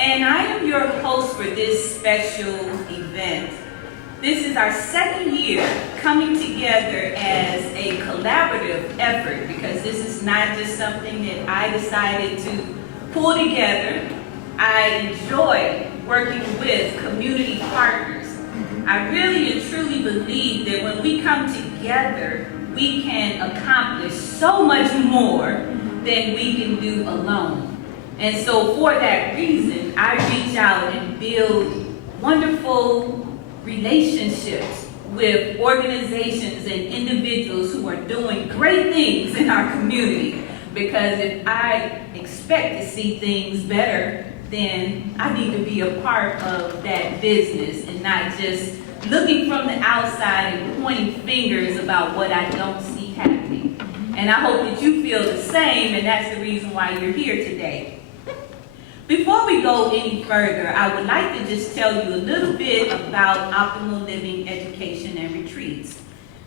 And I am your host for this special event. This is our second year coming together as a collaborative effort, because this is not just something that I decided to pull together. I enjoy working with community partners. I really and truly believe that when we come together, we can accomplish so much more than we can do alone. And so for that reason, I reach out and build wonderful relationships with organizations and individuals who are doing great things in our community. Because if I expect to see things better, then I need to be a part of that business and not just looking from the outside and pointing fingers about what I don't see happening. And I hope that you feel the same, and that's the reason why you're here today. Before we go any further, I would like to just tell you a little bit about Optimal Living Education and Retreats.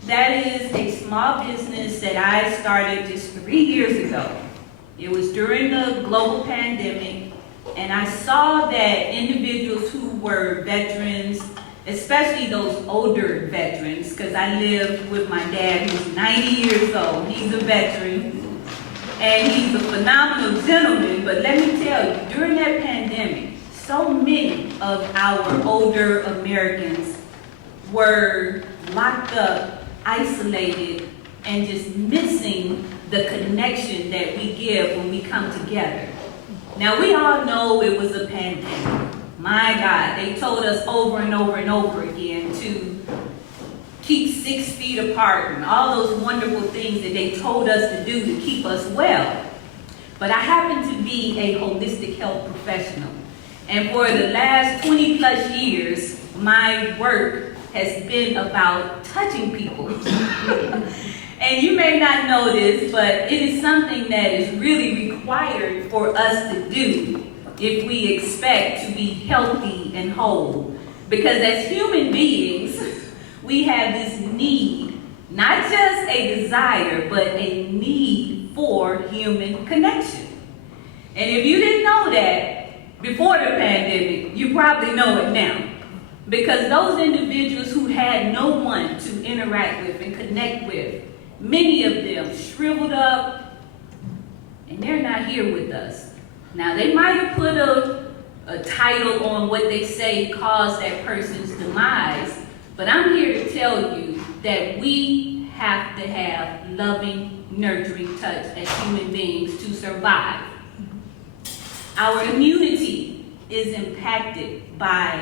That is a small business that I started just 3 years ago. It was during the global pandemic, and I saw that individuals who were veterans, especially those older veterans, because I live with my dad who's 90 years old. He's a veteran. And he's a phenomenal gentleman, but let me tell you, during that pandemic, so many of our older Americans were locked up, isolated, and just missing the connection that we give when we come together. Now, we all know it was a pandemic. My God, they told us over and over and over again to keep 6 feet apart and all those wonderful things that they told us to do to keep us well. But I happen to be a holistic health professional. And for the last 20 plus years, my work has been about touching people. And you may not know this, but it is something that is really required for us to do if we expect to be healthy and whole. Because as human beings, we have this need, not just a desire, but a need for human connection. And if you didn't know that before the pandemic, you probably know it now. Because those individuals who had no one to interact with and connect with, many of them shriveled up, and they're not here with us. Now, they might have put a title on what they say caused that person's demise, but I'm here to tell you that we have to have loving, nurturing touch as human beings to survive. Our immunity is impacted by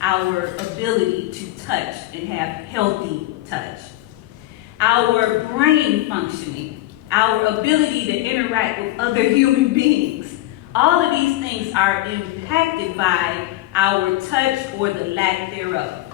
our ability to touch and have healthy touch. Our brain functioning, our ability to interact with other human beings, all of these things are impacted by our touch or the lack thereof.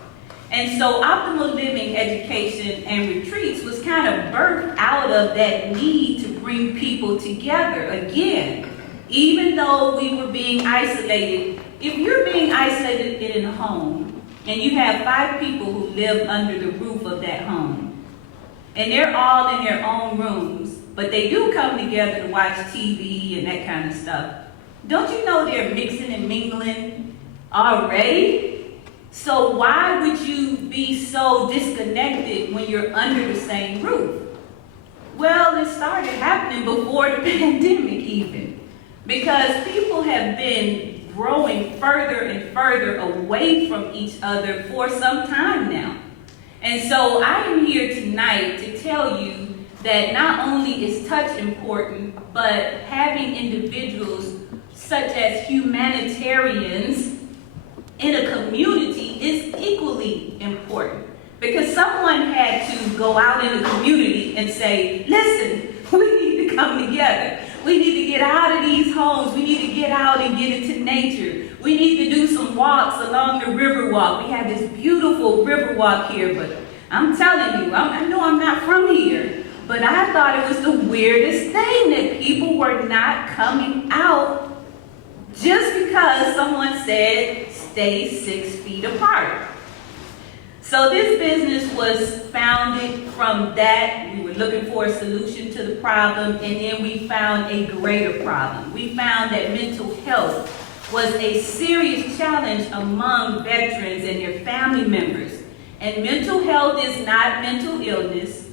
And so Optimal Living Education and Retreats was kind of birthed out of that need to bring people together. Again, even though we were being isolated, if you're being isolated in a home and you have 5 people who live under the roof of that home, and they're all in their own rooms, but they do come together to watch TV and that kind of stuff, don't you know they're mixing and mingling already? So why would you be so disconnected when you're under the same roof? Well, it started happening before the pandemic even, because people have been growing further and further away from each other for some time now. And so I am here tonight to tell you that not only is touch important, but having individuals such as humanitarians in a community is equally important. Because someone had to go out in the community and say, listen, we need to come together. We need to get out of these homes. We need to get out and get into nature. We need to do some walks along the river walk. We have this beautiful river walk here, but I'm telling you, I know I'm not from here, but I thought it was the weirdest thing that people were not coming out just because someone said, stay 6 feet apart. So this business was founded from that. We were looking for a solution to the problem, and then we found a greater problem. We found that mental health was a serious challenge among veterans and their family members. And mental health is not mental illness.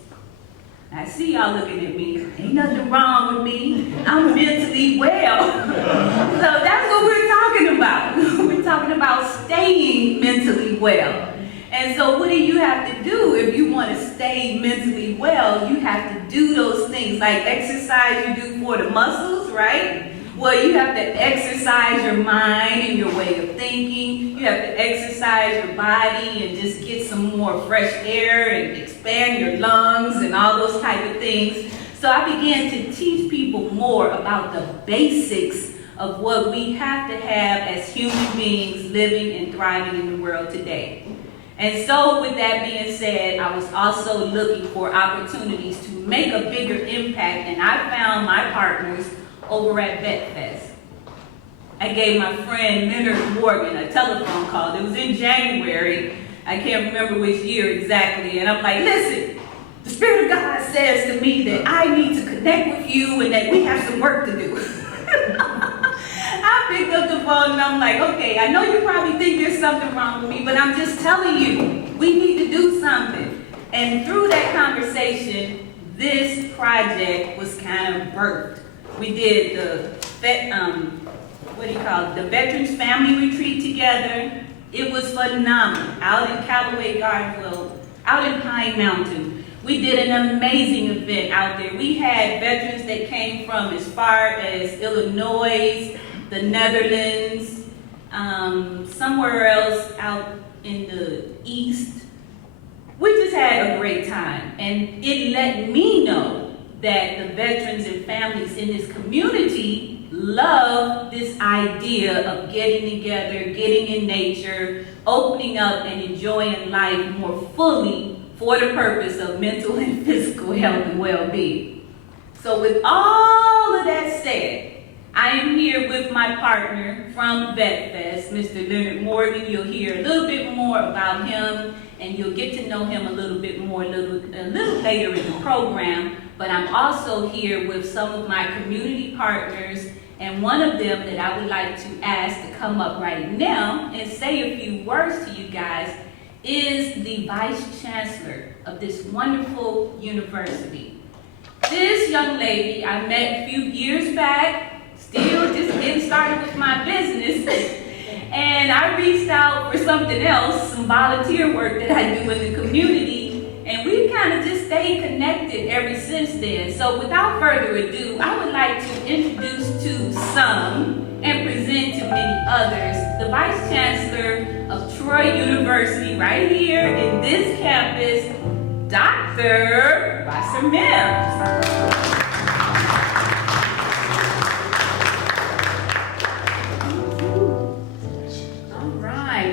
I see y'all looking at me. Ain't nothing wrong with me. I'm mentally well. So that's what we're talking about. We're talking about staying mentally well. And so what do you have to do if you want to stay mentally well? You have to do those things like exercise you do for the muscles, right? Well, you have to exercise your mind and your way of thinking. You have to exercise your body and just get some more fresh air and expand your lungs and all those type of things. So I began to teach people more about the basics of what we have to have as human beings living and thriving in the world today. And so with that being said, I was also looking for opportunities to make a bigger impact, and I found my partners over at VetFest. I gave my friend Leonard Morgan a telephone call. It was in January. I can't remember which year exactly. And I'm like, listen, the Spirit of God says to me that I need to connect with you and that we have some work to do. I picked up the phone and I'm like, okay, I know you probably think there's something wrong with me, but I'm just telling you, we need to do something. And through that conversation, this project was kind of birthed. We did the the Veterans Family Retreat together. It was phenomenal. Out in Callaway Gardens, out in Pine Mountain. We did an amazing event out there. We had veterans that came from as far as Illinois, the Netherlands, somewhere else out in the East. We just had a great time. And it let me know that the veterans and families in this community love this idea of getting together, getting in nature, opening up and enjoying life more fully for the purpose of mental and physical health and well-being. So with all of that said, I am here with my partner from VetFest, Mr. Leonard Morgan. You'll hear a little bit more about him, and you'll get to know him a little bit more a little later in the program. But I'm also here with some of my community partners, and one of them that I would like to ask to come up right now and say a few words to you guys is the Vice Chancellor of this wonderful university. This young lady I met a few years back, still just getting started with my business, and I reached out for something else, some volunteer work that I do in the community, and we've kind of just stayed connected ever since then. So without further ado, I would like to introduce to some and present to many others the Vice Chancellor of Troy University right here in this campus, Dr. Rosser Mims.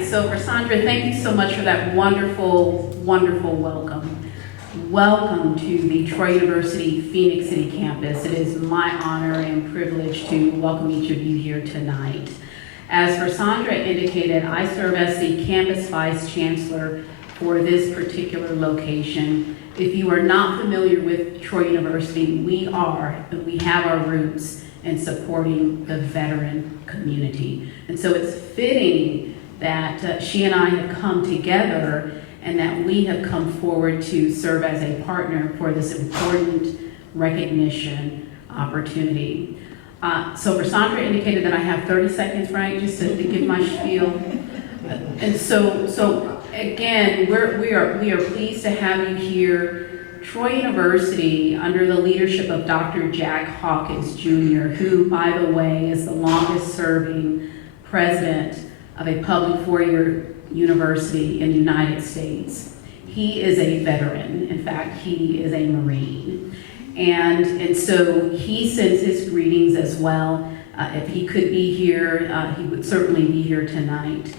So, Rosandra, thank you so much for that wonderful, wonderful welcome. Welcome to the Troy University Phenix City campus. It is my honor and privilege to welcome each of you here tonight. As Rosandra indicated, I serve as the campus vice chancellor for this particular location. If you are not familiar with Troy University, we have our roots in supporting the veteran community. And so it's fitting that she and I have come together and that we have come forward to serve as a partner for this important recognition opportunity. So Rosandra indicated that I have 30 seconds, right, just to give my spiel. And so again, we are pleased to have you here. Troy University, under the leadership of Dr. Jack Hawkins Jr., who, by the way, is the longest serving president of a public four-year university in the United States. He is a veteran. In fact, he is a Marine. And so he sends his greetings as well. If he could be here, he would certainly be here tonight.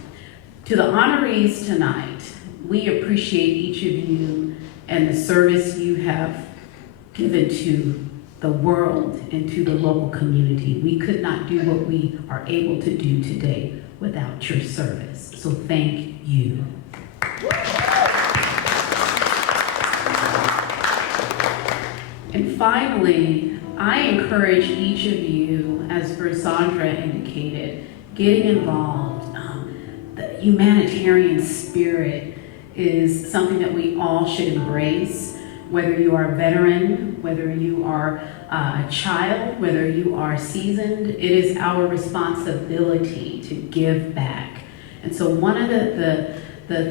To the honorees tonight, we appreciate each of you and the service you have given to the world and to the local community. We could not do what we are able to do today without your service. So thank you. And finally, I encourage each of you, as Versandra indicated, getting involved. The humanitarian spirit is something that we all should embrace, whether you are a veteran, whether you are a child, whether you are seasoned. It is our responsibility to give back. And so one of the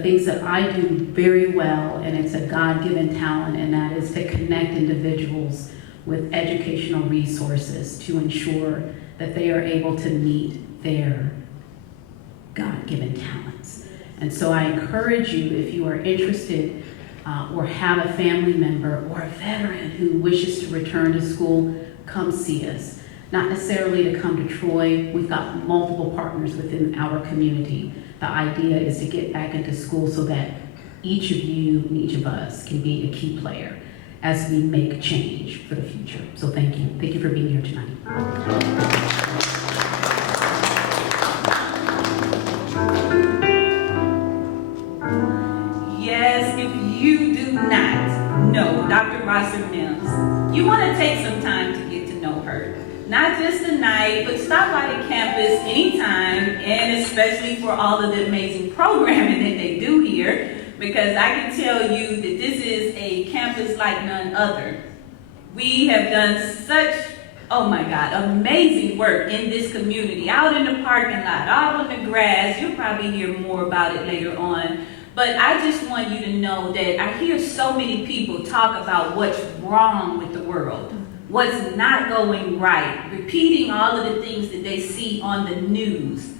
things that I do very well, and it's a God-given talent, and that is to connect individuals with educational resources to ensure that they are able to meet their God-given talents. And so I encourage you, if you are interested or have a family member or a veteran who wishes to return to school, come see us. Not necessarily to come to Troy. We've got multiple partners within our community. The idea is to get back into school so that each of you and each of us can be a key player as we make change for the future. So thank you. Thank you for being here tonight. Dr. Rosser Mims. You want to take some time to get to know her. Not just tonight, but stop by the campus anytime, and especially for all of the amazing programming that they do here, because I can tell you that this is a campus like none other. We have done such, oh my God, amazing work in this community, out in the parking lot, out on the grass. You'll probably hear more about it later on. But I just want you to know that I hear so many people talk about what's wrong with the world, what's not going right, repeating all of the things that they see on the news.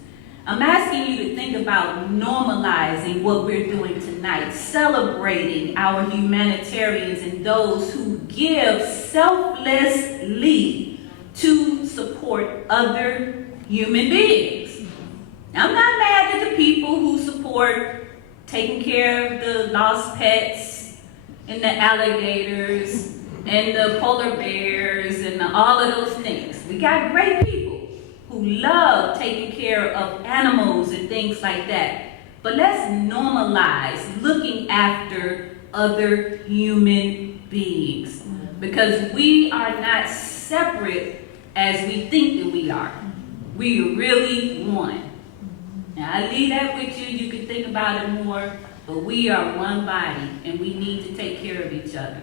I'm asking you to think about normalizing what we're doing tonight, celebrating our humanitarians and those who give selflessly to support other human beings. Now, I'm not mad at the people who support taking care of the lost pets and the alligators and the polar bears and all of those things. We got great people who love taking care of animals and things like that. But let's normalize looking after other human beings, because we are not separate as we think that we are. We really one. Now, I leave that with you. You can think about it more, but we are one body, and we need to take care of each other.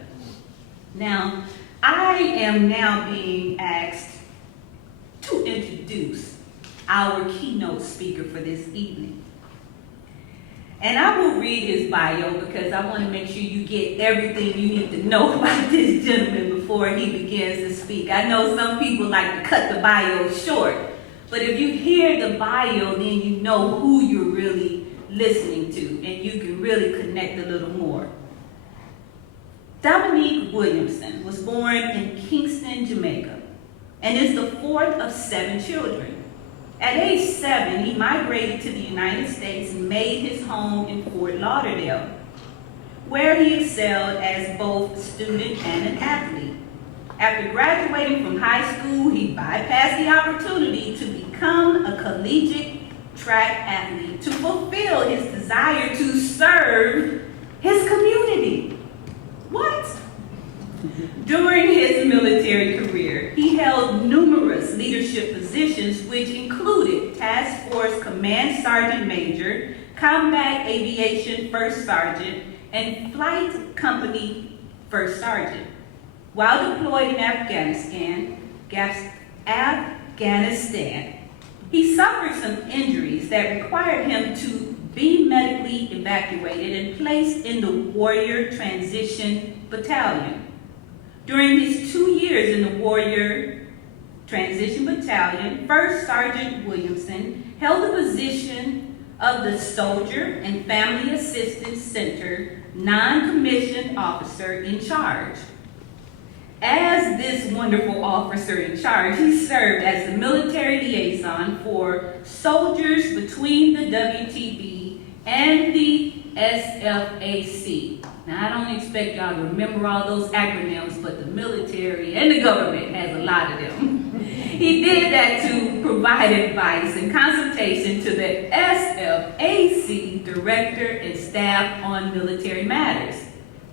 Now, I am now being asked to introduce our keynote speaker for this evening. And I will read his bio because I want to make sure you get everything you need to know about this gentleman before he begins to speak. I know some people like to cut the bio short. But if you hear the bio, then you know who you're really listening to, and you can really connect a little more. Dominique Williamson was born in Kingston, Jamaica, and is the fourth of 7 children. At age 7, he migrated to the United States and made his home in Fort Lauderdale, where he excelled as both a student and an athlete. After graduating from high school, he bypassed the opportunity to become a collegiate track athlete to fulfill his desire to serve his community. What? During his military career, he held numerous leadership positions, which included Task Force Command Sergeant Major, Combat Aviation First Sergeant, and Flight Company First Sergeant. While deployed in Afghanistan, he suffered some injuries that required him to be medically evacuated and placed in the Warrior Transition Battalion. During his 2 years in the Warrior Transition Battalion, First Sergeant Williamson held the position of the Soldier and Family Assistance Center non-commissioned officer in charge. As this wonderful officer in charge, he served as the military liaison for soldiers between the WTB and the SFAC. Now, I don't expect y'all to remember all those acronyms, but the military and the government has a lot of them. He did that to provide advice and consultation to the SFAC director and staff on military matters.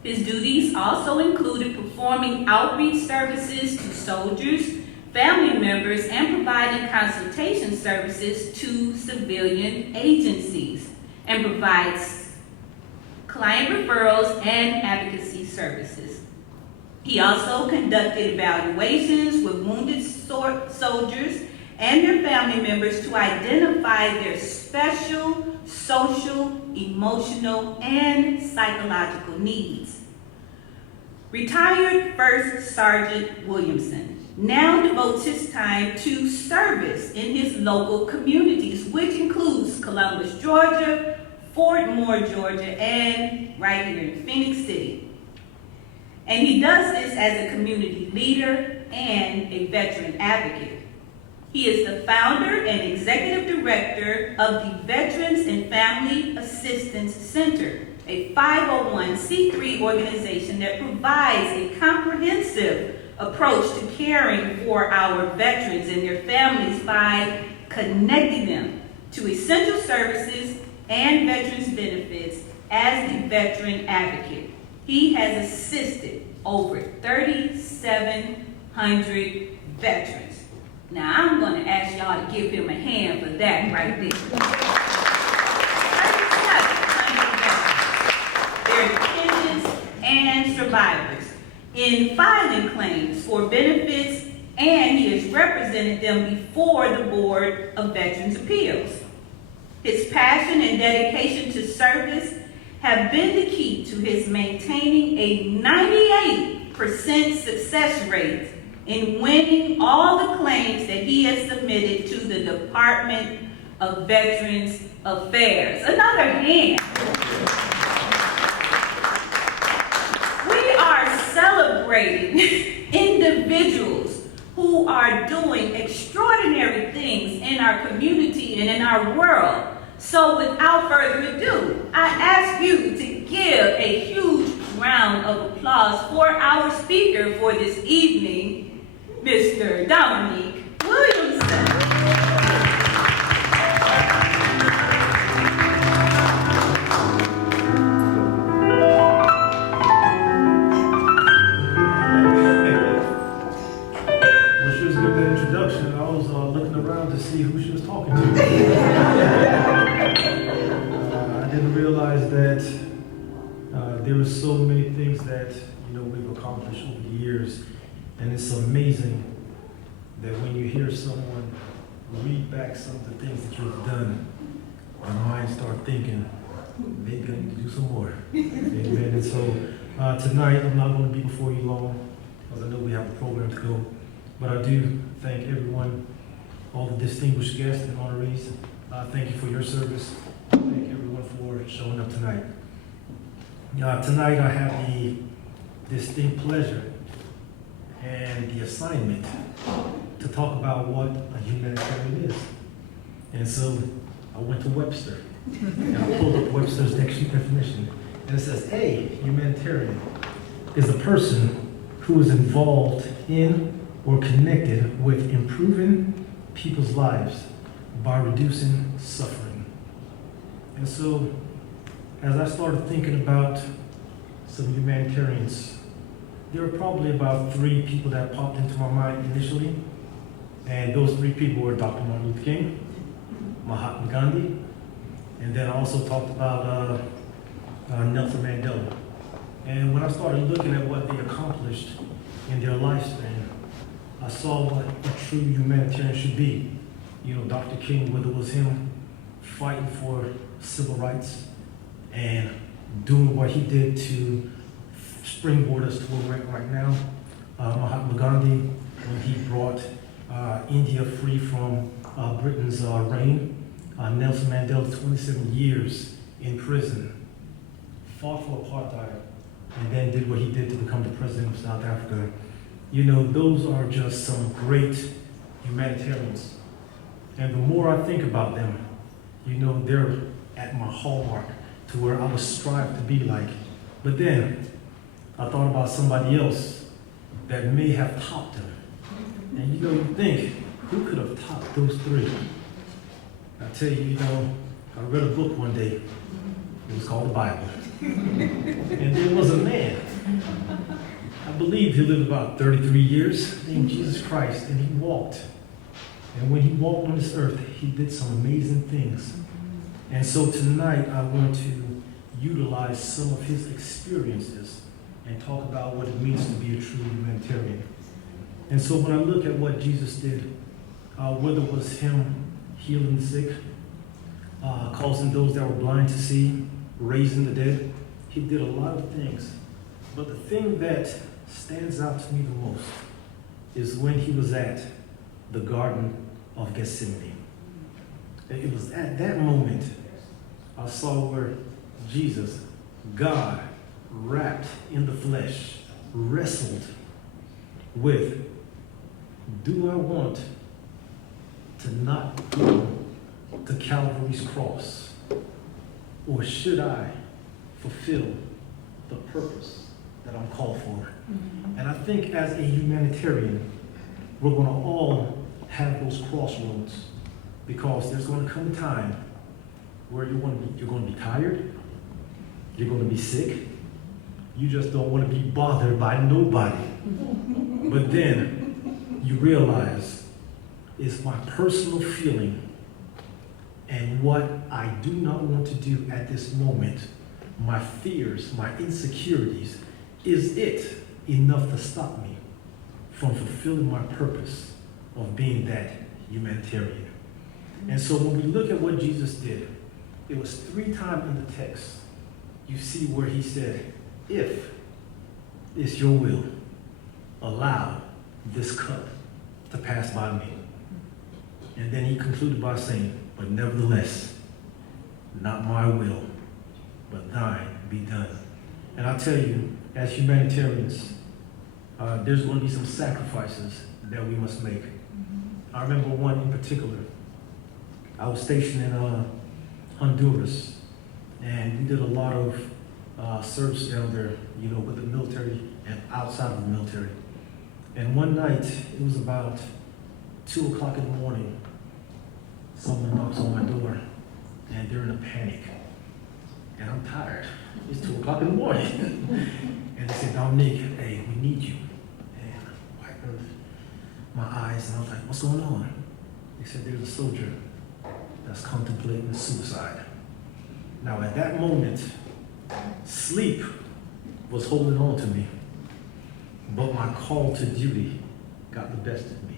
His duties also included performing outreach services to soldiers, family members, and providing consultation services to civilian agencies, and provides client referrals and advocacy services. He also conducted evaluations with wounded soldiers and their family members to identify their special social, emotional, and psychological needs. Retired First Sergeant Williamson now devotes his time to service in his local communities, which includes Columbus, Georgia, Fort Moore, Georgia, and right here in Phenix City. And he does this as a community leader and a veteran advocate. He is the founder and executive director of the Veterans and Family Assistance Center, a 501c3 organization that provides a comprehensive approach to caring for our veterans and their families by connecting them to essential services and veterans benefits as the veteran advocate. He has assisted over 3,700 veterans. Now, I'm going to ask y'all to give him a hand for that right there. 3,700 veterans, their dependents and survivors, in filing claims for benefits, and he has represented them before the Board of Veterans Appeals. His passion and dedication to service have been the key to his maintaining a 98% success rate in winning all the claims that he has submitted to the Department of Veterans Affairs. Another hand. We are celebrating individuals who are doing extraordinary things in our community and in our world. So without further ado, I ask you to give a huge round of applause for our speaker for this evening, Mr. Dominique Williamson. When she was giving that introduction, I was looking around to see who she was talking to. I didn't realize that there were so many things that we've accomplished over the years, and it's amazing that when you hear someone read back some of the things that you've done, our minds start thinking, maybe I need to do some more. Amen. And so tonight I'm not going to be before you long, because I know we have a program to go, but I do thank everyone, all the distinguished guests and honorees. Thank you for your service. Thank everyone for showing up tonight. Tonight I have the distinct pleasure and the assignment to talk about what a humanitarian is. And so I went to Webster and I pulled up Webster's dictionary definition, and it says, a humanitarian is a person who is involved in or connected with improving people's lives by reducing suffering. And so, as I started thinking about some humanitarians, there were probably about 3 people that popped into my mind initially. And those 3 people were Dr. Martin Luther King, Mahatma Gandhi, and then I also talked about Nelson Mandela. And when I started looking at what they accomplished in their lifespan, I saw what a true humanitarian should be. Dr. King, whether it was him fighting for civil rights and doing what he did to springboard us to where we're at right now. Mahatma Gandhi, when he brought India free from Britain's reign. Nelson Mandela, 27 years in prison, fought for apartheid, and then did what he did to become the president of South Africa. Those are just some great humanitarians. And the more I think about them, they're at my hallmark to where I would strive to be like. But then I thought about somebody else that may have topped them. And you think, who could have topped those 3? I tell you, I read a book one day, It was called the Bible. And there was a man, I believe he lived about 33 years, named Jesus Christ, and he walked. And when he walked on this earth, he did some amazing things. And so tonight, I want to utilize some of his experiences and talk about what it means to be a true humanitarian. And so when I look at what Jesus did, whether it was him healing the sick, causing those that were blind to see, raising the dead, he did a lot of things. But the thing that stands out to me the most is when he was at the Garden of Gethsemane. It was at that moment I saw where Jesus, God, wrapped in the flesh, wrestled with, do I want to not go to Calvary's cross, or should I fulfill the purpose that I'm called for? And I think as a humanitarian, we're going to all have those crossroads, because there's going to come a time where you're going to be tired, you're going to be sick, you just don't want to be bothered by nobody. But then you realize it's my personal feeling and what I do not want to do at this moment, my fears, my insecurities, is it enough to stop me from fulfilling my purpose of being that humanitarian? And so when we look at what Jesus did, it was 3 times in the text, you see where he said, if it's your will, allow this cup to pass by me. And then he concluded by saying, but nevertheless, not my will, but thine be done. And I'll tell you, as humanitarians, there's going to be some sacrifices that we must make. I remember one in particular. I was stationed in Honduras, and we did a lot of service down there, you know, with the military and outside of the military. And one night, it was about 2 o'clock in the morning, someone knocks on my door, and they're in a panic. And I'm tired. It's 2 o'clock in the morning. And they said, Dominique, hey, we need you. And I wiped my eyes, and I was like, what's going on? They said, there's a soldier that's contemplating suicide. Now, at that moment, sleep was holding on to me, but my call to duty got the best of me.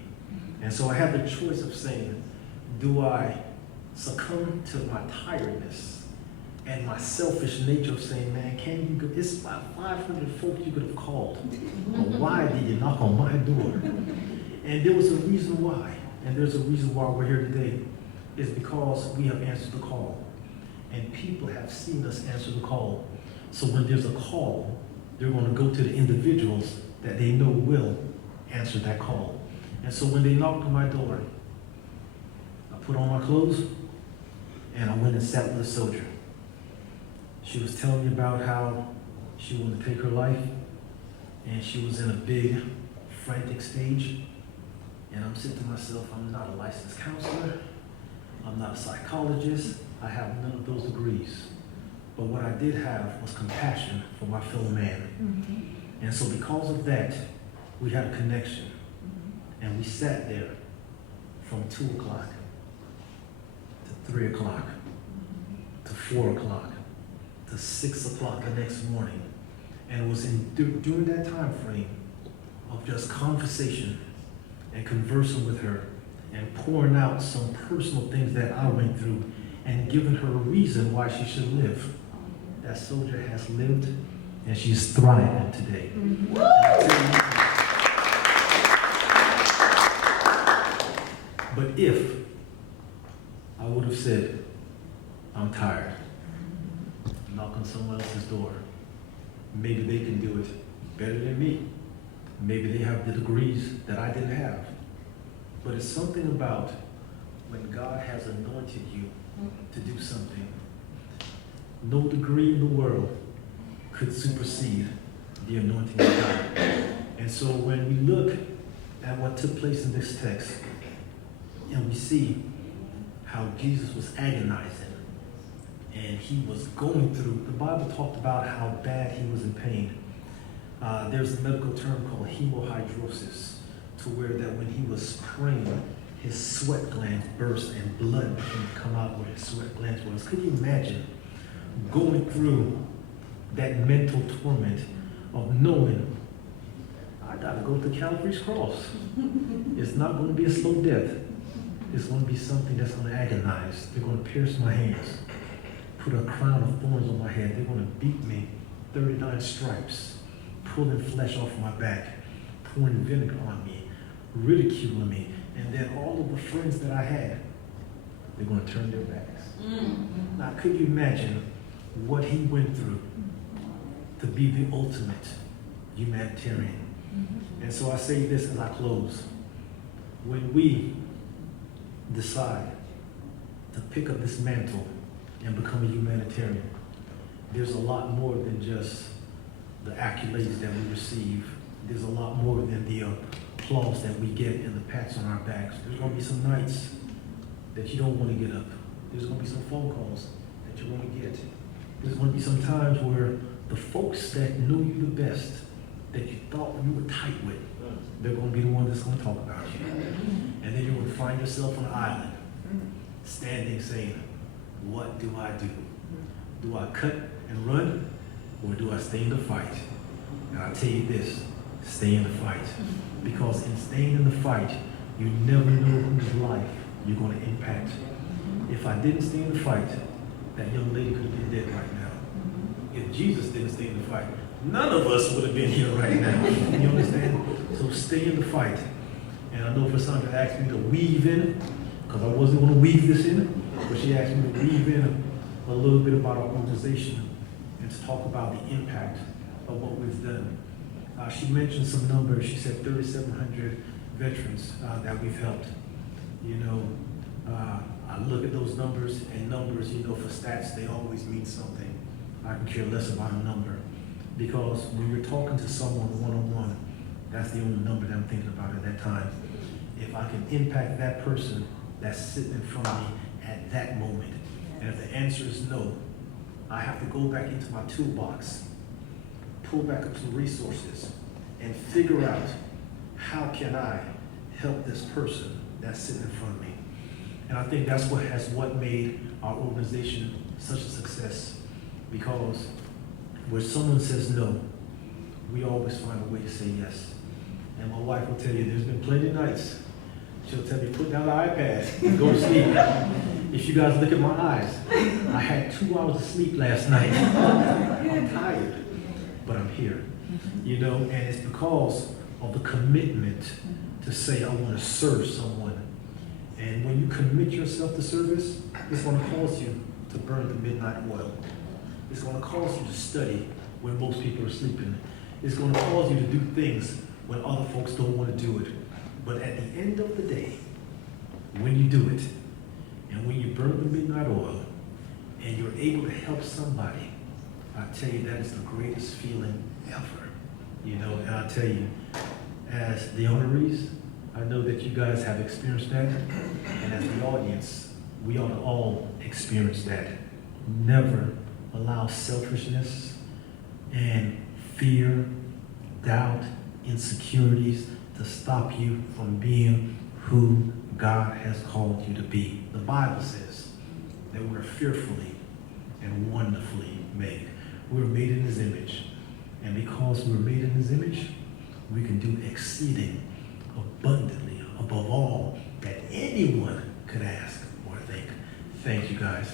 And so I had the choice of saying, do I succumb to my tiredness and my selfish nature of saying, man, can you go? It's about 500 folks you could have called. But why did you knock on my door? And there was a reason why. And there's a reason why we're here today. It's because we have answered the call. And people have seen us answer the call. So when there's a call, they're going to go to the individuals that they know will answer that call. And so when they knocked on my door, I put on my clothes, and I went and sat with a soldier. She was telling me about how she wanted to take her life, and she was in a big, frantic stage. And I'm saying to myself, I'm not a licensed counselor, I'm not a psychologist, I have none of those degrees. But what I did have was compassion for my fellow man. And so because of that, we had a connection. And we sat there from 2 o'clock to 3 o'clock to 4 o'clock to 6 o'clock the next morning. And it was during that time frame of just conversation and conversing with her and pouring out some personal things that I went through and giving her a reason why she should live. That soldier has lived, and she's thriving today. But if I would have said, I'm tired, knock on someone else's door, maybe they can do it better than me. Maybe they have the degrees that I didn't have. But it's something about when God has anointed you to do something, no degree in the world could supersede the anointing of God. And so when we look at what took place in this text, and we see how Jesus was agonizing and he was going through, the Bible talked about how bad he was in pain. There's a medical term called hemohydrosis, to where that when he was praying, his sweat glands burst and blood began to come out where his sweat glands was. Could you imagine going through that mental torment of knowing, I gotta go to Calvary's cross. It's not gonna be a slow death. It's gonna be something that's gonna agonize. They're gonna pierce my hands, put a crown of thorns on my head. They're gonna beat me 39 stripes, pulling flesh off my back, pouring vinegar on me, ridiculing me. And then all of the friends that I had, they're gonna turn their backs. Now, could you imagine what he went through to be the ultimate humanitarian? And so I say this as I close. When we decide to pick up this mantle and become a humanitarian, there's a lot more than just the accolades that we receive. There's a lot more than the applause that we get and the pats on our backs. There's going to be some nights that you don't want to get up. There's going to be some phone calls that you want to get. There's going to be some times where the folks that knew you the best, that you thought you were tight with, they're going to be the one that's going to talk about you. And then you're going to find yourself on an island, standing saying, what do I do? Do I cut and run, or do I stay in the fight? And I'll tell you this, stay in the fight. Because in staying in the fight, you never know whose life you're going to impact. If I didn't stay in the fight, that young lady could have been dead right now. If Jesus didn't stay in the fight, none of us would have been here right now. You understand? So stay in the fight. And I know for Sandra asked me to weave in, because I wasn't going to weave this in, but she asked me to weave in a little bit about our organization and to talk about the impact of what we've done. She mentioned some numbers. She said 3,700 veterans that we've helped. You know, I look at those numbers, and numbers, you know, for stats, they always mean something. I can care less about a number, because when you're talking to someone one-on-one, that's the only number that I'm thinking about at that time. If I can impact that person that's sitting in front of me at that moment, and if the answer is no, I have to go back into my toolbox, pull back up some resources, and figure out how can I help this person that's sitting in front of me. And I think that's what made our organization such a success, because where someone says no, we always find a way to say yes. And my wife will tell you, there's been plenty of nights. She'll tell me, put down the iPad and go to sleep. If you guys look at my eyes, I had 2 hours of sleep last night. I'm tired, but I'm here. You know, and it's because of the commitment to say, I want to serve someone. And when you commit yourself to service, it's going to cause you to burn the midnight oil. It's going to cause you to study when most people are sleeping. It's going to cause you to do things when other folks don't want to do it. But at the end of the day, when you do it, and when you burn the midnight oil, and you're able to help somebody, I tell you, that is the greatest feeling ever. You know, and I tell you, as the honorees, I know that you guys have experienced that, and as the audience, we ought to all experience that. Never allow selfishness and fear, doubt, insecurities to stop you from being who God has called you to be. The Bible says that we're fearfully and wonderfully made. We're made in His image. And because we're made in His image, we can do exceeding abundantly above all that anyone could ask or think. Thank you, guys.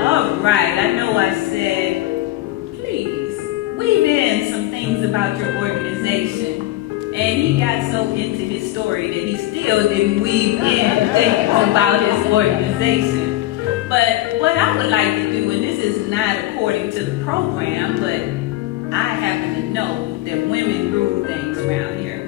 All right, I know I said, please, weave in some things about your organization. And he got so into his story that he still didn't weave in things about his organization. But what I would like to do, and this is not according to the program, but I happen to know that women rule things around here.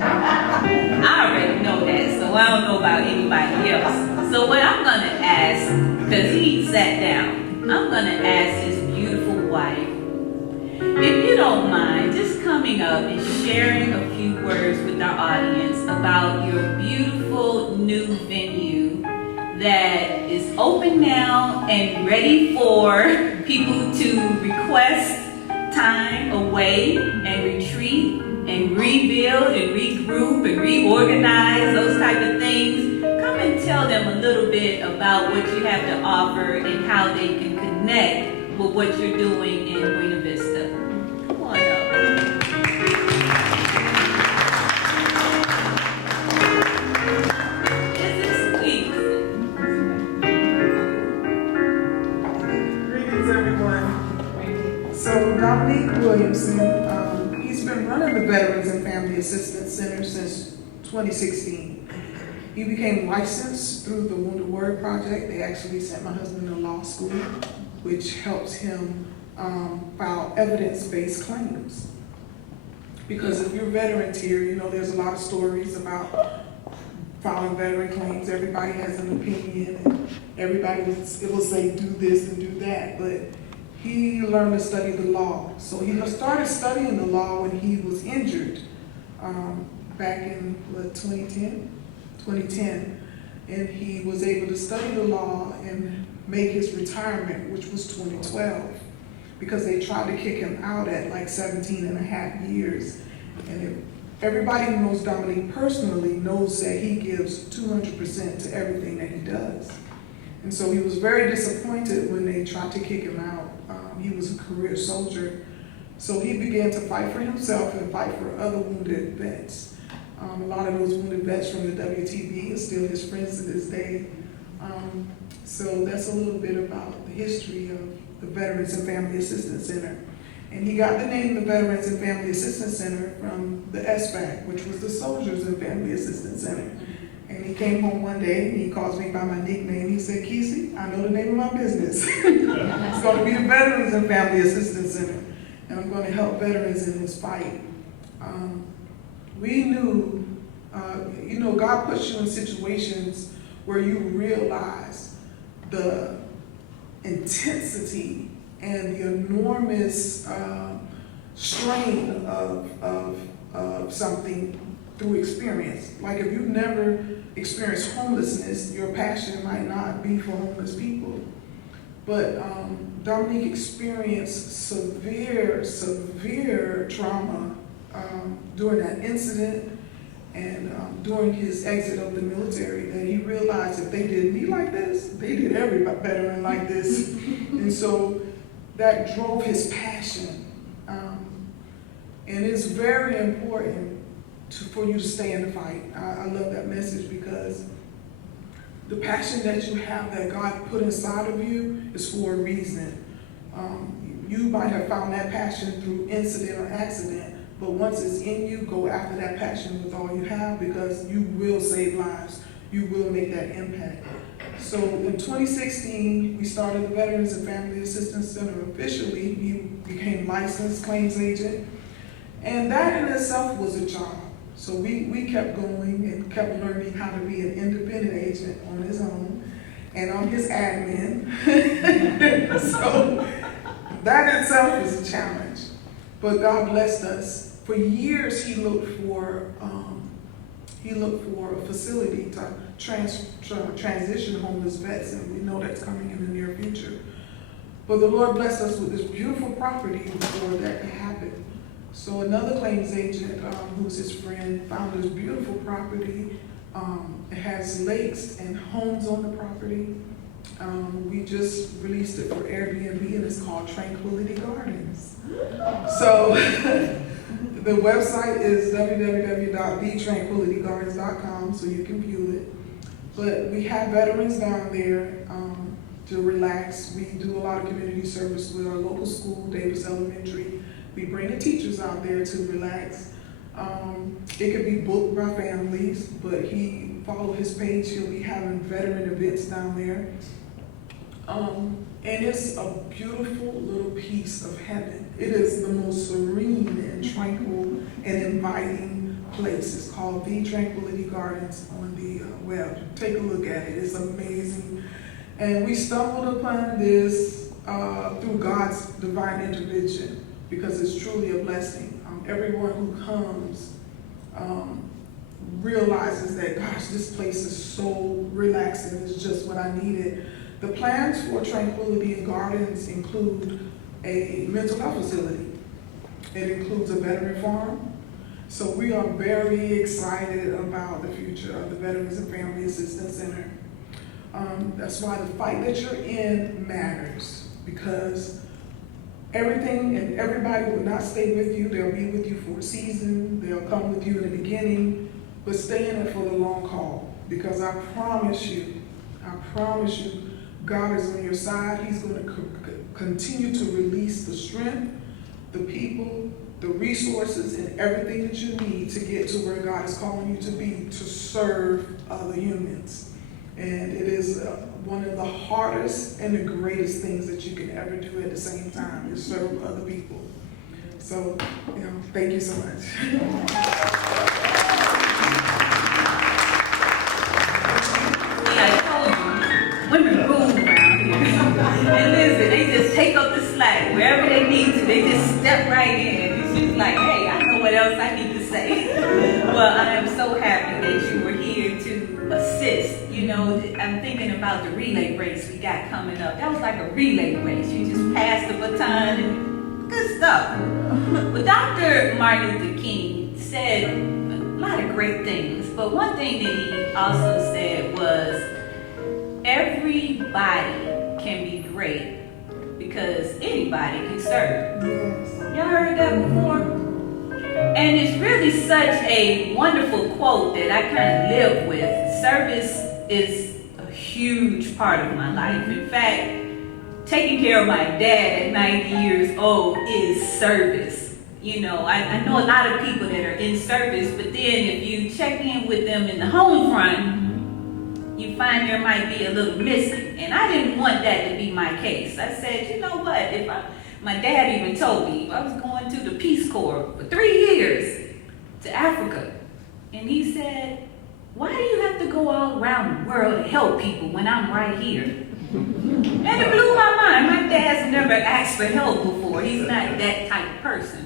I already know that, so I don't know about anybody else. So what I'm going to ask, because he sat down, I'm going to ask his beautiful wife, if you you don't mind just coming up and sharing a few words with our audience about your beautiful new venue that is open now and ready for people to request time away and retreat and rebuild and regroup and reorganize, those type of things. Come and tell them a little bit about what you have to offer and how they can connect with what you're doing in Buena Vista. Come on up. This is sweet. Greetings, everyone. So Dominique Williamson, he's been running the Veterans and Family Assistance Center since 2016. He became licensed through the Wounded Warrior Project. They actually sent my husband to law school, which helps him file evidence-based claims. Because if you're veterans here, you know there's a lot of stories about filing veteran claims. Everybody has an opinion, and everybody will say do this and do that. But he learned to study the law. So he started studying the law when he was injured back in 2010. And he was able to study the law and make his retirement, which was 2012, because they tried to kick him out at like 17 and a half years. And everybody who knows Dominique personally knows that he gives 200% to everything that he does. And so he was very disappointed when they tried to kick him out. He was a career soldier. So he began to fight for himself and fight for other wounded vets. A lot of those wounded vets from the WTB are still his friends to this day. So that's a little bit about the history of the Veterans and Family Assistance Center. And he got the name the Veterans and Family Assistance Center from the SFAC, which was the Soldiers and Family Assistance Center. And he came home one day and he calls me by my nickname. He said, Kesey, I know the name of my business. It's going to be the Veterans and Family Assistance Center. And I'm going to help veterans in this fight. We knew, God puts you in situations where you realize the intensity and the enormous strain of something through experience. Like if you've never experienced homelessness, your passion might not be for homeless people. But Dominique experienced severe trauma during that incident and during his exit of the military, that he realized if they did me like this, they did every veteran like this. And so that drove his passion. And it's very important for you to stay in the fight. I love that message because the passion that you have that God put inside of you is for a reason. You might have found that passion through incident or accident, but once it's in you, go after that passion with all you have, because you will save lives. You will make that impact. So in 2016, we started the Veterans and Family Assistance Center officially. He became licensed claims agent. And that in itself was a job. So we kept going and kept learning how to be an independent agent on his own and on his admin. So that itself is a challenge. But God blessed us. For years, he looked for a facility to transition homeless vets, and we know that's coming in the near future. But the Lord blessed us with this beautiful property for that to happen. So another claims agent, who's his friend, found this beautiful property. It has lakes and homes on the property. We just released it for Airbnb, and it's called Tranquility Gardens. So the website is www.thetranquilitygardens.com, so you can view it. But we have veterans down there to relax. We do a lot of community service with our local school, Davis Elementary. We bring the teachers out there to relax. It could be booked by families, but follow his page. He'll be having veteran events down there. And it's a beautiful little piece of heaven. It is the most serene and tranquil and inviting place. It's called The Tranquility Gardens on the web. Take a look at it. It's amazing. And we stumbled upon this through God's divine intervention. because it's truly a blessing. Everyone who comes realizes that, gosh, this place is so relaxing. It's just what I needed. The plans for Tranquility and Gardens include a mental health facility. It includes a veteran farm. So we are very excited about the future of the Veterans and Family Assistance Center. That's why the fight that you're in matters, because everything and everybody will not stay with you. They'll be with you for a season. They'll come with you in the beginning, but stay in it for the long haul, because I promise you, God is on your side. He's going to continue to release the strength, the people, the resources, and everything that you need to get to where God is calling you to be, to serve other humans. And it is one of the hardest and the greatest things that you can ever do at the same time, is serve other people. So, thank you so much. Women rule around here. And listen, they just take up the slack wherever they need to. They just step right in. And she's like, hey, I know what else I need to say. Well, I am so happy that you were here to assist. I'm thinking about the relay race we got coming up. That was like a relay race. You just passed the baton and good stuff. But Dr. Martin Luther King said a lot of great things. But one thing that he also said was, everybody can be great because anybody can serve. Yes. Y'all heard that before? And it's really such a wonderful quote that I kind of live with. Service is a huge part of my life. In fact, taking care of my dad at 90 years old is service. I know a lot of people that are in service, but then if you check in with them in the home front, you find there might be a little missing. And I didn't want that to be my case. I said, you know what, my dad even told me I was going to the Peace Corps for 3 years to Africa. And he said, why do you have to go all around the world to help people when I'm right here? And it blew my mind. My dad's never asked for help before. He's not that type of person.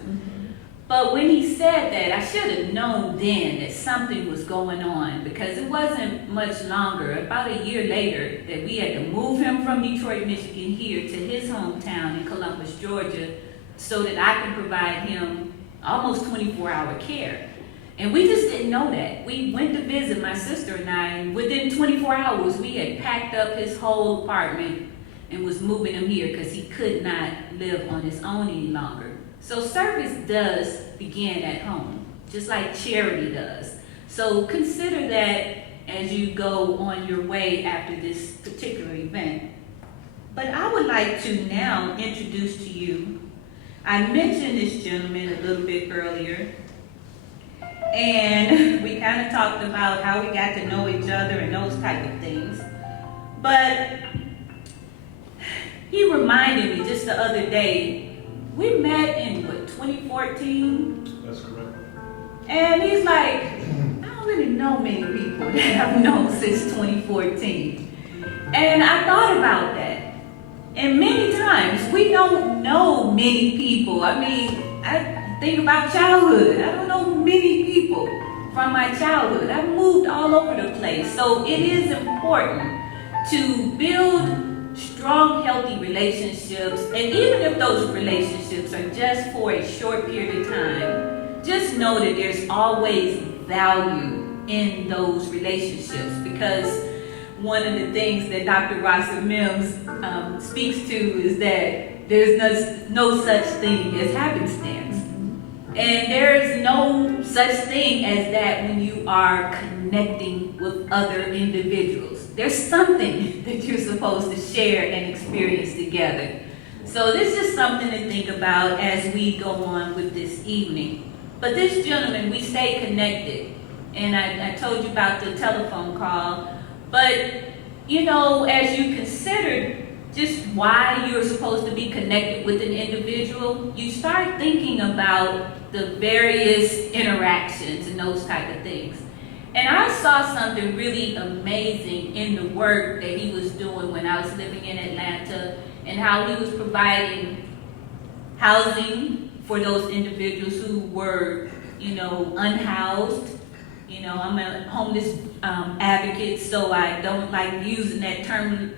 But when he said that, I should have known then that something was going on, because it wasn't much longer, about a year later, that we had to move him from Detroit, Michigan here to his hometown in Columbus, Georgia, so that I could provide him almost 24-hour care. And we just didn't know that. We went to visit, my sister and I, and within 24 hours, we had packed up his whole apartment and was moving him here because he could not live on his own any longer. So service does begin at home, just like charity does. So consider that as you go on your way after this particular event. But I would like to now introduce to you, I mentioned this gentleman a little bit earlier, and we kind of talked about how we got to know each other and those type of things. But he reminded me just the other day, we met in, 2014? That's correct. And he's like, I don't really know many people that I've known since 2014. And I thought about that. And many times, we don't know many people. I mean, I think about childhood. I don't know many people from my childhood. I've moved all over the place. So it is important to build strong, healthy relationships, and even if those relationships are just for a short period of time, just know that there's always value in those relationships, because one of the things that Dr. Rosser Mims speaks to is that there's no such thing as happenstance. And there's no such thing as that when you are connecting with other individuals. There's something that you're supposed to share and experience together. So this is something to think about as we go on with this evening. But this gentleman, we stay connected. And I told you about the telephone call. But, as you consider just why you're supposed to be connected with an individual, you start thinking about the various interactions and those type of things. And I saw something really amazing in the work that he was doing when I was living in Atlanta, and how he was providing housing, for those individuals who were, unhoused. I'm a homeless advocate, so I don't like using that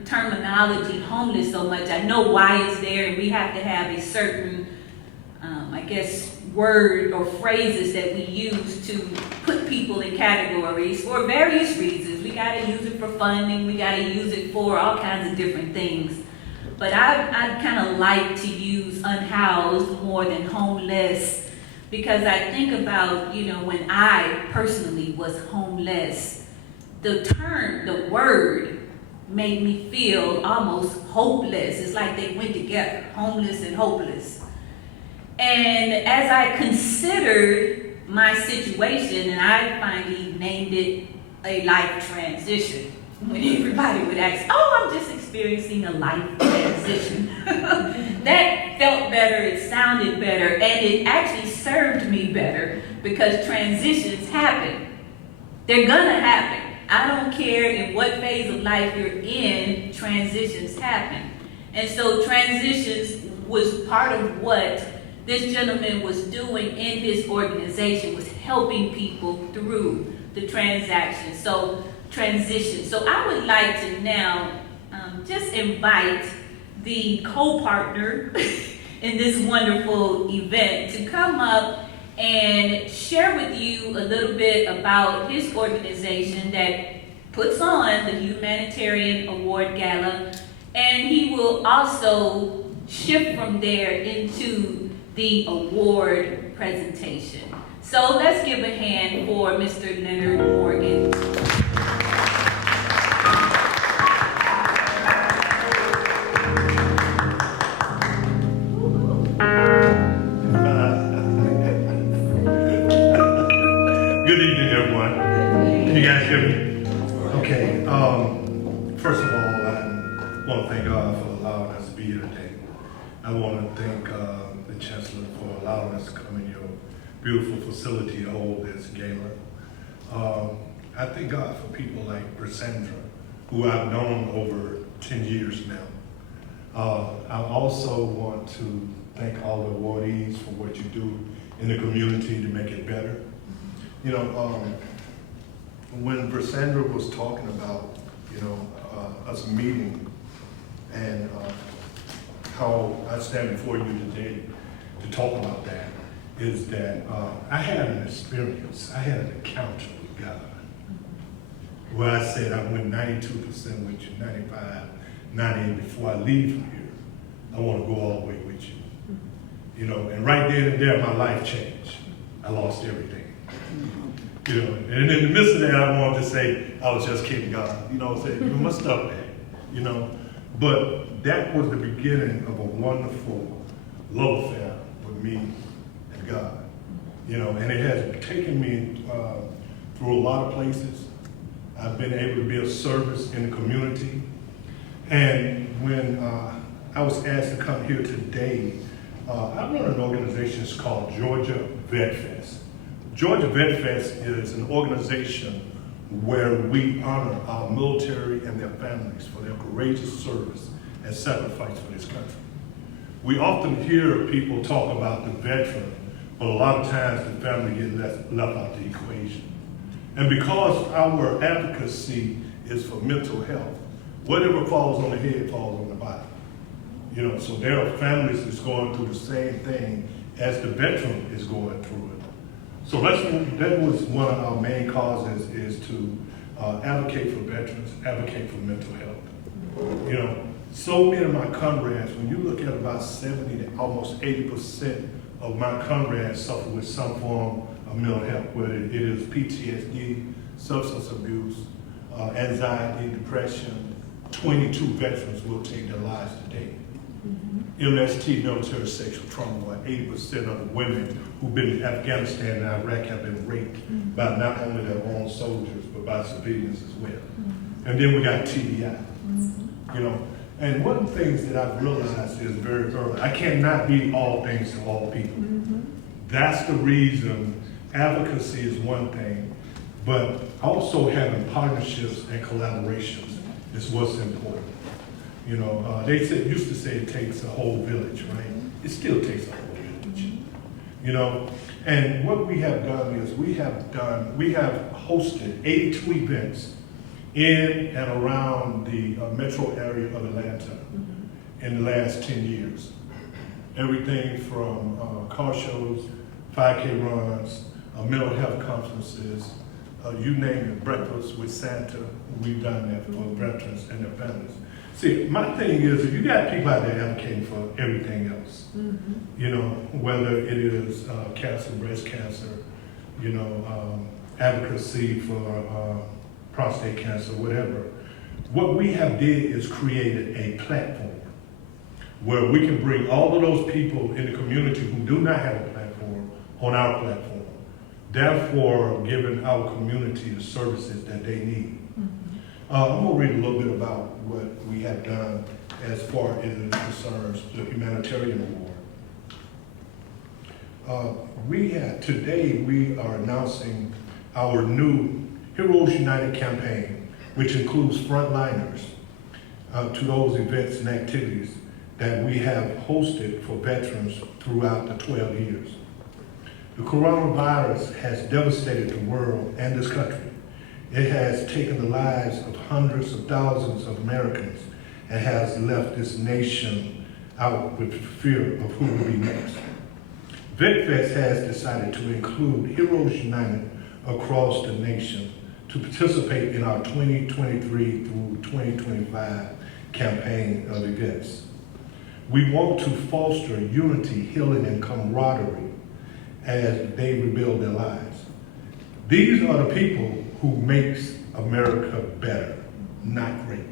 terminology homeless so much. I know why it's there, and we have to have a certain, word or phrases that we use to put people in categories for various reasons. We got to use it for funding. We got to use it for all kinds of different things. But I kind of like to use unhoused more than homeless, because I think about, when I personally was homeless, the word made me feel almost hopeless. It's like they went together, homeless and hopeless. And as I considered my situation, and I finally named it a life transition, when everybody would ask, oh, I'm just experiencing a life transition. That felt better, it sounded better, and it actually served me better, because transitions happen. They're gonna happen. I don't care in what phase of life you're in, transitions happen. And so transitions was part of what this gentleman was doing in his organization, was helping people through the transition. So I would like to now just invite the co-partner in this wonderful event to come up and share with you a little bit about his organization that puts on the Humanitarian Award Gala, and he will also shift from there into the award presentation. So let's give a hand for Mr. Leonard Morgan. Good evening, everyone. Can you guys hear me? Okay. First of all, I want to thank God for allowing us to be here today. I want to thank the Chancellor for allowing us to come in your beautiful facility to hold this gala. I thank God for people like Brasandra, who I've known over 10 years now. I also want to thank all the awardees for what you do in the community to make it better. When Brasandra was talking about, us meeting and how I stand before you today to talk about that, is that I had an experience, I had an encounter with God, where I said I went 92% with you, 95, 98, before I leave from here, I want to go all the way with you. And right then and there, my life changed. I lost everything. And in the midst of that, I wanted to say, I was just kidding God. Say, you must stop that, But that was the beginning of a wonderful love affair with me and God. And it has taken me through a lot of places. I've been able to be of service in the community. And when I was asked to come here today, I run an organization called Georgia Vet Fest. Georgia Vet Fest is an organization where we honor our military and their families for their courageous service and sacrifice for this country. We often hear people talk about the veteran, but a lot of times the family gets left out the equation. And because our advocacy is for mental health, whatever falls on the head falls on the body. So there are families that's going through the same thing as the veteran is going through it. So that was one of our main causes, is to advocate for veterans, advocate for mental health. So many of my comrades, when you look at about 70 to almost 80% of my comrades suffer with some form of mental health, whether it is PTSD, substance abuse, anxiety, depression. 22 veterans will take their lives today. MST, military sexual trauma, where 80% of the women who've been in Afghanistan and Iraq have been raped by not only their own soldiers, but by civilians as well. And then we got TBI, And one of the things that I've realized is very early, I cannot be all things to all people. That's the reason advocacy is one thing, but also having partnerships and collaborations is what's important. They used to say it takes a whole village, right? It still takes a whole village. you know. And what we have done is we have hosted 82 events in and around the metro area of Atlanta in the last 10 years. Everything from car shows, 5K runs, mental health conferences, you name it, breakfast with Santa. We've done that for veterans and their families. See, my thing is, if you got people out there advocating for everything else, you know, whether it is cancer, breast cancer, you know, advocacy for prostate cancer, whatever, what we have did is created a platform where we can bring all of those people in the community who do not have a platform on our platform, therefore giving our community the services that they need. I'm going to read a little bit about what we have done as far as it concerns the Humanitarian Award. Today we are announcing our new Heroes United campaign, which includes frontliners to those events and activities that we have hosted for veterans throughout the 12 years. The coronavirus has devastated the world and this country. It has taken the lives of hundreds of thousands of Americans and has left this nation out with fear of who will be next. VetFest has decided to include Heroes United across the nation to participate in our 2023 through 2025 campaign of events. We want to foster unity, healing, and camaraderie as they rebuild their lives. These are the people who makes America better, not great.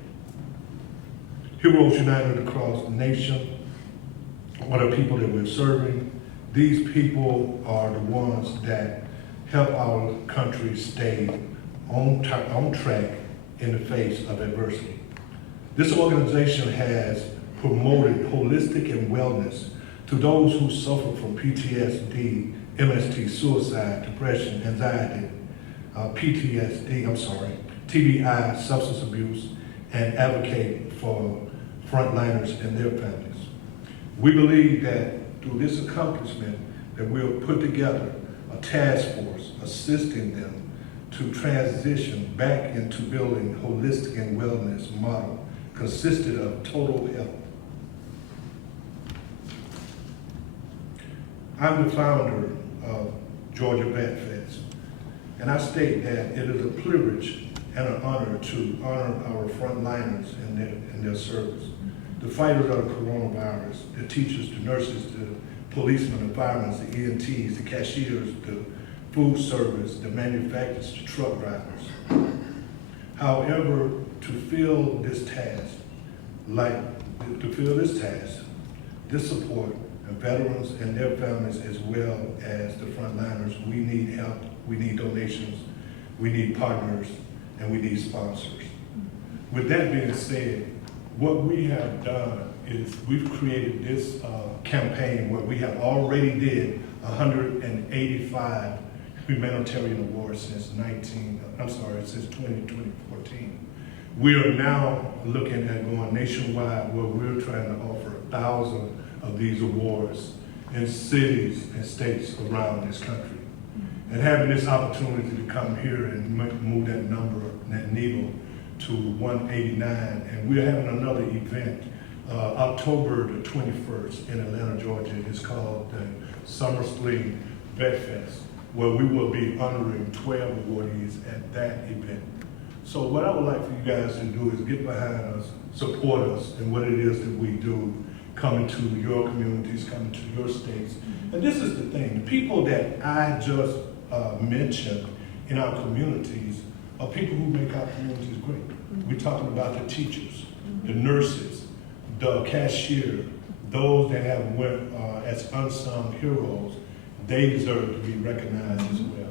Heroes United across the nation are the people that we're serving. These people are the ones that help our country stay on track in the face of adversity. This organization has promoted holistic and wellness to those who suffer from PTSD, MST, suicide, depression, anxiety, TBI, substance abuse, and advocate for frontliners and their families. We believe that through this accomplishment that we'll put together a task force assisting them to transition back into building holistic and wellness model consisted of total health. I'm the founder of Georgia VetFest, and I state that it is a privilege and an honor to honor our frontliners and their service. The fighters of the coronavirus, the teachers, the nurses, the policemen, the firemen, the EMTs, the cashiers, the food service, the manufacturers, the truck drivers. However, to fill this task, this support of veterans and their families as well as the frontliners, we need help, we need donations, we need partners, and we need sponsors. With that being said, what we have done is we've created this campaign where we have already did 185 humanitarian awards since 2014. We are now looking at going nationwide where we're trying to offer 1,000 of these awards in cities and states around this country. And having this opportunity to come here and move that number, that needle, to 189, and we're having another event October the 21st in Atlanta, Georgia. It's called the Summer Spring Vet Fest, where we will be honoring 12 awardees at that event. So what I would like for you guys to do is get behind us, support us in what it is that we do, coming to your communities, coming to your states. And this is the thing, the people that I just mentioned in our communities are people who make our communities great. We're talking about the teachers, the nurses, the cashier, those that have went as unsung heroes. They deserve to be recognized as well.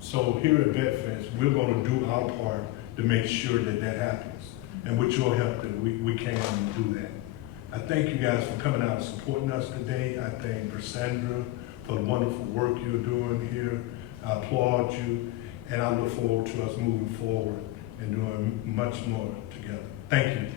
So here at VetFest, we're going to do our part to make sure that that happens. And with your help, that we can do that. I thank you guys for coming out and supporting us today. I thank Cassandra for the wonderful work you're doing here. I applaud you, and I look forward to us moving forward and doing much more together. Thank you.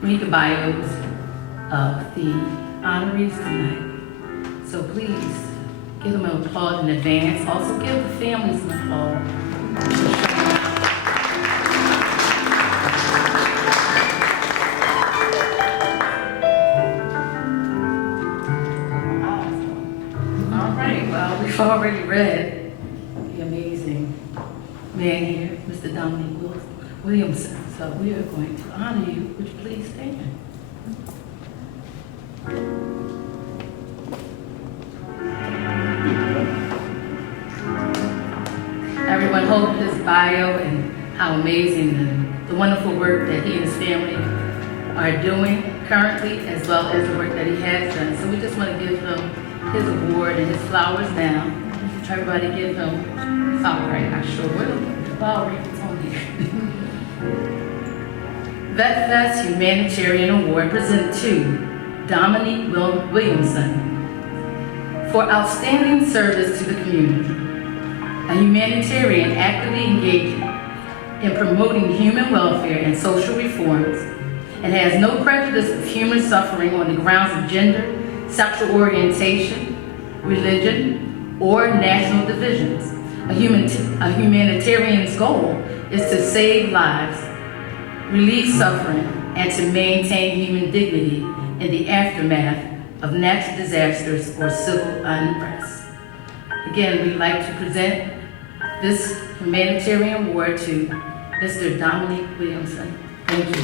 read the bios of the honorees tonight. So please give them an applause in advance. Also give the families an applause. All right, well, we've already read the amazing man here, Mr. Dominic Williamson. So we are going to honor you. Would you please stand? Everyone hold his bio and how amazing the wonderful work that he and his family are doing currently, as well as the work that he has done. So we just want to give him his award and his flowers now. Everybody give him, all right, I sure will. I'll read it on here. Vet Fest Humanitarian Award presented to Dominique Williamson for outstanding service to the community. A humanitarian actively engaging in promoting human welfare and social reforms, and has no prejudice of human suffering on the grounds of gender, sexual orientation, religion, or national divisions. A humanitarian's goal is to save lives, relieve suffering, and to maintain human dignity in the aftermath of natural disasters or civil unrest. Again, we'd like to present this humanitarian award to Mr. Dominic Williamson. Thank you.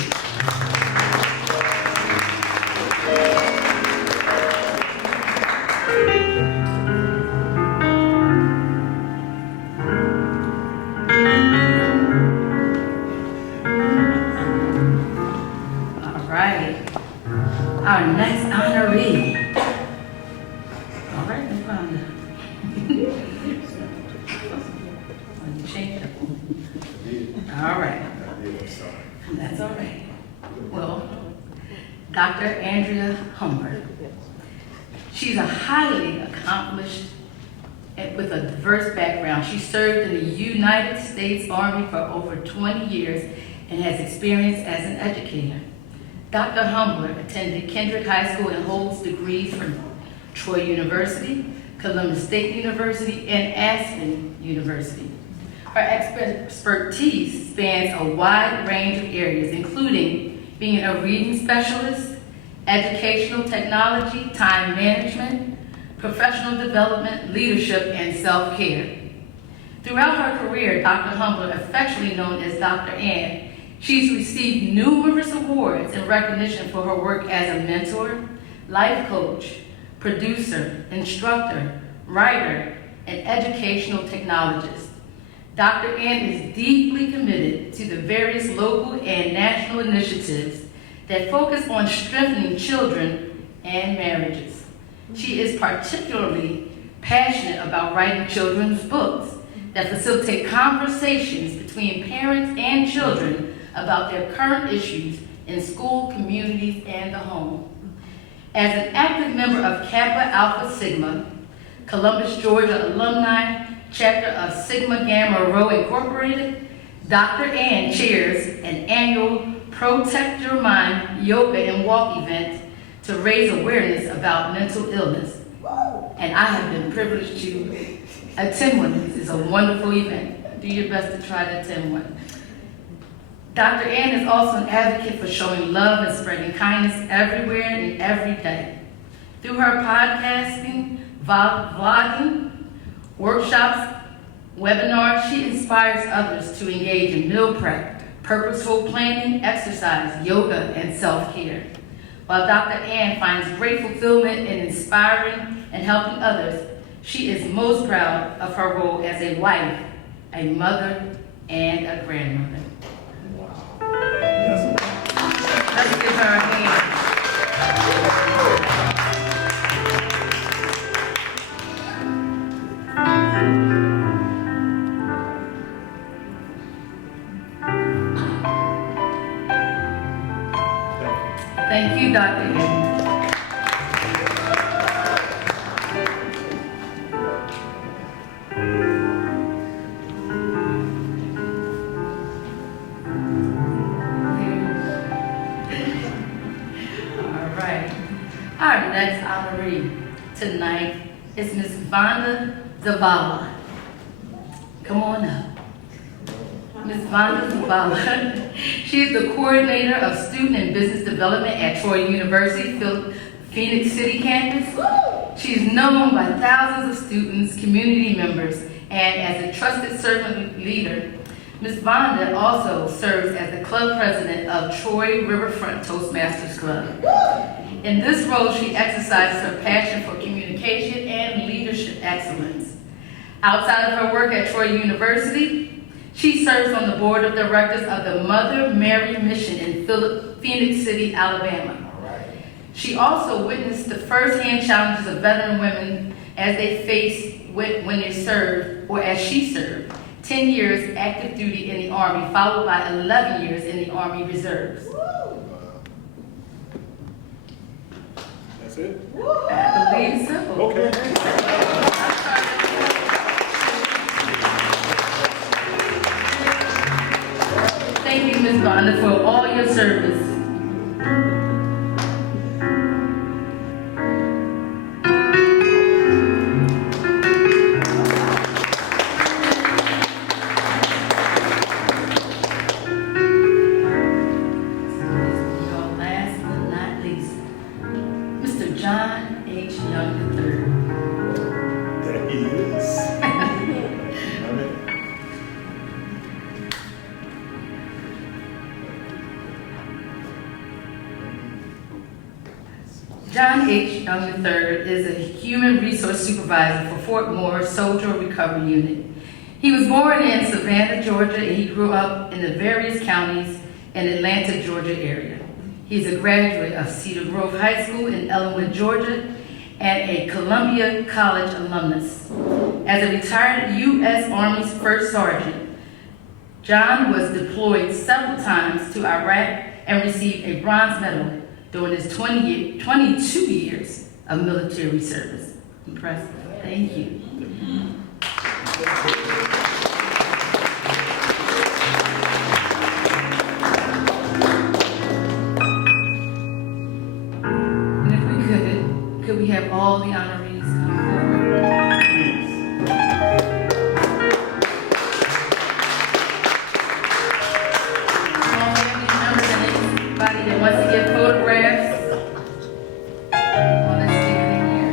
All right. Our next honoree. All right, Ms. Vonda. All right. That's all right. Well, Dr. Andrea Humbert. She's a highly accomplished and with a diverse background. She served in the United States Army for over 20 years and has experience as an educator. Dr. Humbert attended Kendrick High School and holds degrees from Troy University, Columbus State University, and Aspen University. Her expertise spans a wide range of areas, including being a reading specialist, educational technology, time management, professional development, leadership, and self-care. Throughout her career, Dr. Humbert, affectionately known as Dr. Ann, she's received numerous awards in recognition for her work as a mentor, life coach, producer, instructor, writer, and educational technologist. Dr. Ann is deeply committed to the various local and national initiatives that focus on strengthening children and marriages. She is particularly passionate about writing children's books that facilitate conversations between parents and children about their current issues in school, communities, and the home. As an active member of Kappa Alpha Sigma, Columbus, Georgia alumni, chapter of Sigma Gamma Rho Incorporated, Dr. Ann chairs an annual Protect Your Mind yoga and walk event to raise awareness about mental illness. And I have been privileged to attend one. This is a wonderful event. Do your best to try to attend one. Dr. Ann is also an advocate for showing love and spreading kindness everywhere and every day. Through her podcasting, vlogging, workshops, webinars, she inspires others to engage in meal prep, purposeful planning, exercise, yoga, and self-care. While Dr. Ann finds great fulfillment in inspiring and helping others, she is most proud of her role as a wife, a mother, and a grandmother. Let's give her a hand. Thank you, Dr. Ann. right. Our next honoree tonight is Ms. Vonda Zavala. Come on up. Ms. Vonda Zavala. She is the coordinator of student and business development at Troy University, Phenix City campus. She is known by thousands of students, community members, and as a trusted servant leader. Ms. Vonda also serves as the club president of Troy Riverfront Toastmasters Club. In this role, she exercises her passion for communication and leadership excellence. Outside of her work at Troy University, she serves on the board of directors of the Mother Mary Mission in Phenix City, Alabama. She also witnessed the first-hand challenges of veteran women as they faced when they served, or as she served, 10 years active duty in the Army, followed by 11 years in the Army Reserves. That's it? I believe so. Okay. Thank you, Ms. Vonda, for all your service. John H. Young III is a human resource supervisor for Fort Moore Soldier Recovery Unit. He was born in Savannah, Georgia, and he grew up in the various counties in Atlanta, Georgia area. He's a graduate of Cedar Grove High School in Ellenwood, Georgia, and a Columbia College alumnus. As a retired U.S. Army's first sergeant, John was deployed several times to Iraq and received a bronze medal during his 22 years of military service. Impressive. Thank you. And if we could we have all the honorees come forward? All family members and anybody that wants to get photographs. Well, let's stick it in here.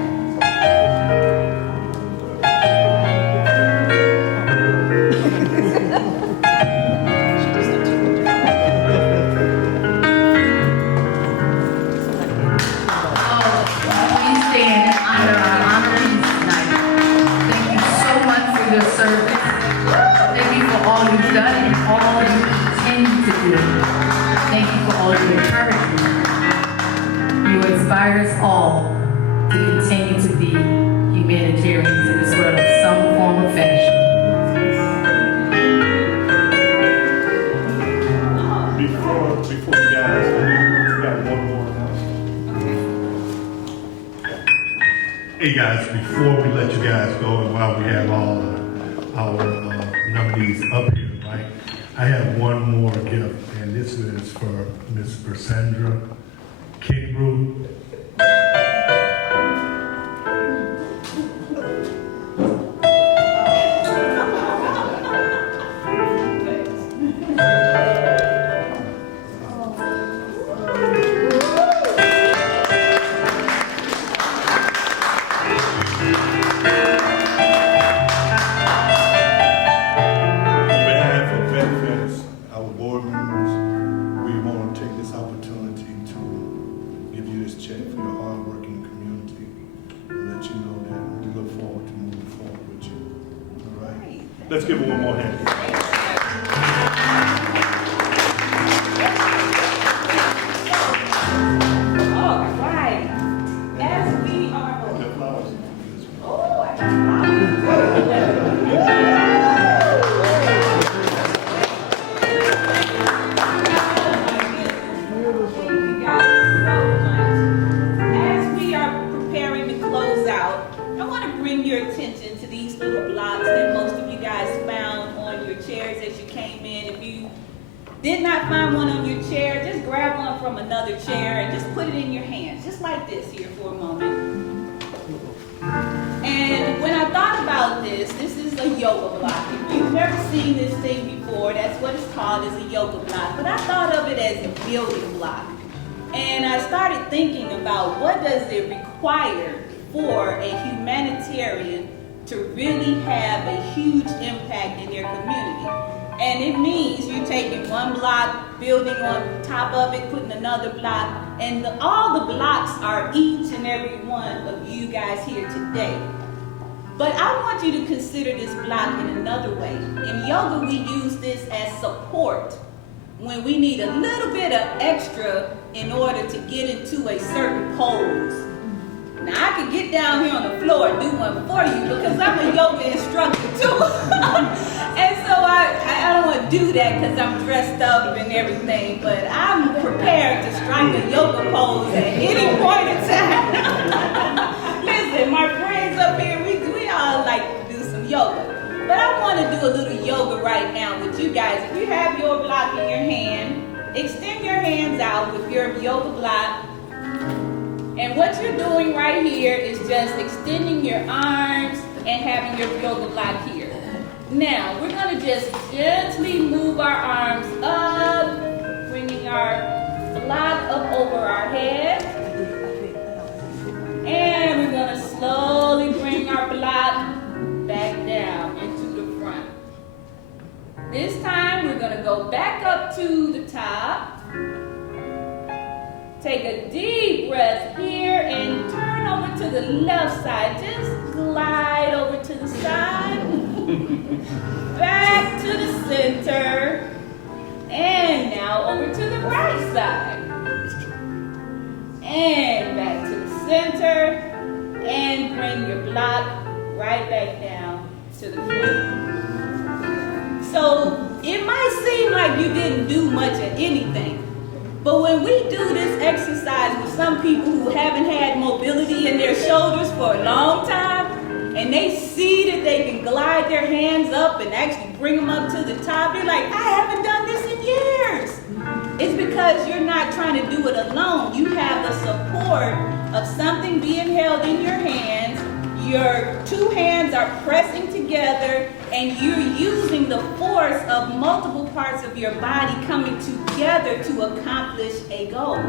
Please stand and honor our honorees tonight. Thank you so much for your service. Thank you for all you've done and all you continue to do. Thank you for all your encouragement. You inspire us all to continue to be humanitarians in this world of some form or fashion. Before you guys, we got one more announcement. Hey guys, before we let you guys go, and while we have all our nominees up here, right? I have one more gift, and this is for Miss Persandra Kickbrew. Let's give her one more hand. All right. As we are. The flowers. Oh, I got flowers. Thank you guys so much. As we are preparing to close out, I want to bring your attention to these little blocks that most of you guys found on your from another chair and just put it in your hands, just like this here for a moment. And when I thought about this is a yoga block. If you've never seen this thing before, that's what it's called, is a yoga block. But I thought of it as a building block. And I started thinking about what does it require for a humanitarian to really have a huge impact in their community. And it means you taking one block, building on top of it, putting another block, and all the blocks are each and every one of you guys here today. But I want you to consider this block in another way. In yoga, we use this as support when we need a little bit of extra in order to get into a certain pose. Now, I could get down here on the floor and do one for you because I'm a yoga instructor too. And so I don't want to do that because I'm dressed up and everything, but I'm prepared to strike a yoga pose at any point in time. Listen, my friends up here, we all like to do some yoga. But I want to do a little yoga right now with you guys. If you have your block in your hand, extend your hands out with your yoga block. And what you're doing right here is just extending your arms and having your yoga block here. Now, we're going to just gently move our arms up, bringing our block up over our head. And we're going to slowly bring our block back down into the front. This time, we're going to go back up to the top. Take a deep breath here and turn over to the left side. Just glide over to the side. Back to the center. And now over to the right side. And back to the center. And bring your block right back down to the front. So it might seem like you didn't do much of anything. But when we do this exercise with some people who haven't had mobility in their shoulders for a long time, and they see that they can glide their hands up and actually bring them up to the top, they're like, I haven't done this in years. It's because you're not trying to do it alone. You have the support of something being held in your hands. Your two hands are pressing together, and you're using the force of multiple parts of your body coming together to accomplish a goal.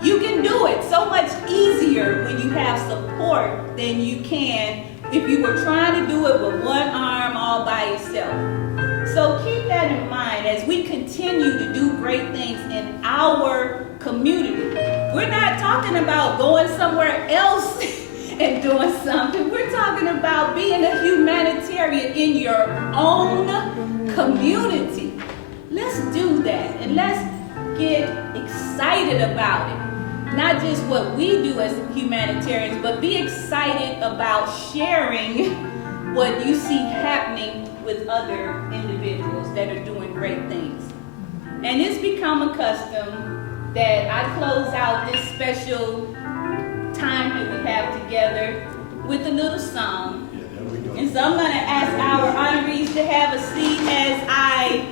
You can do it so much easier when you have support than you can if you were trying to do it with one arm all by yourself. So keep that in mind as we continue to do great things in our community. We're not talking about going somewhere else and doing something. We're talking about being a humanitarian in your own community. Let's do that and let's get excited about it. Not just what we do as humanitarians, but be excited about sharing what you see happening with other individuals that are doing great things. And it's become a custom that I close out this special time that we have together with a little song. And so I'm going to ask our honorees to have a seat as I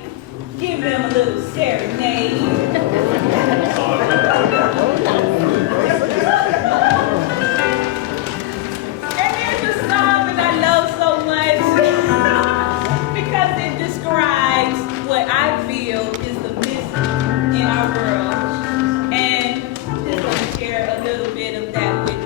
give them a little serenade. And there's a song that I love so much because it describes what I feel is the missing in our world. And just want to share a little bit of that with you.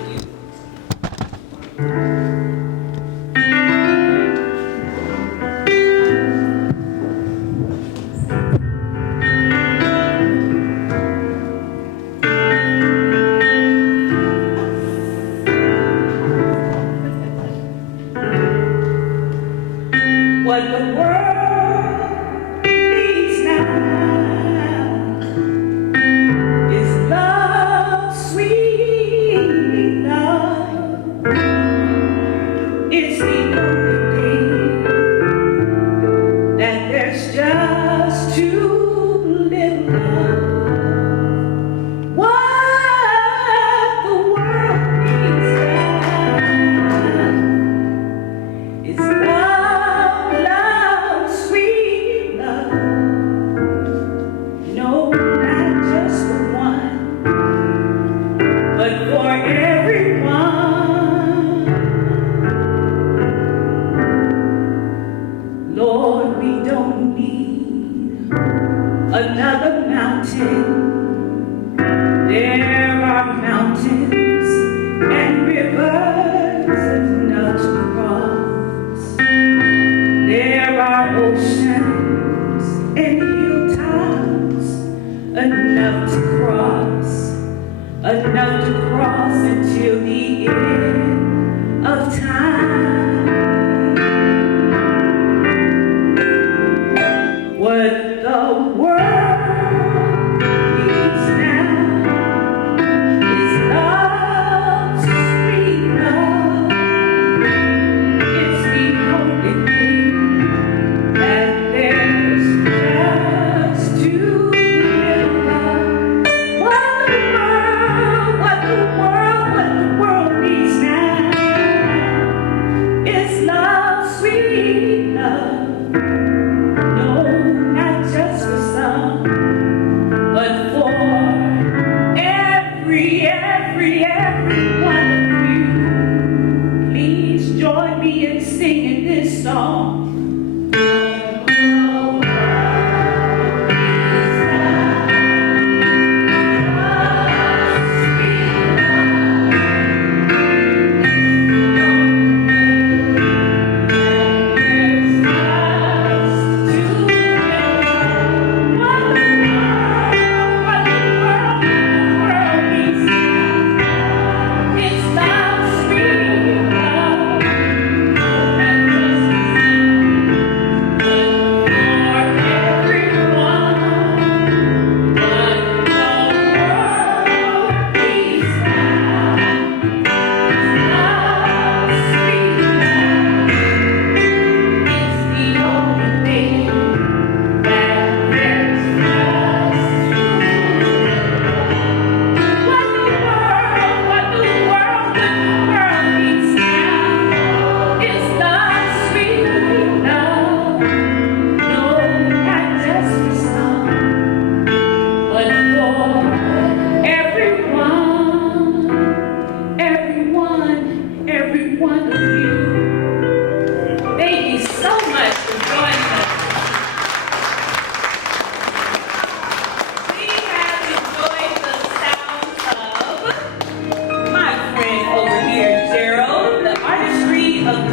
enough to cross until the end of time. What the world needs now is love, sweet love. It's the only thing that there's just too little of. What the world needs now is love, sweet love. No, not just for some, but for every one of you. Please join me in singing this song.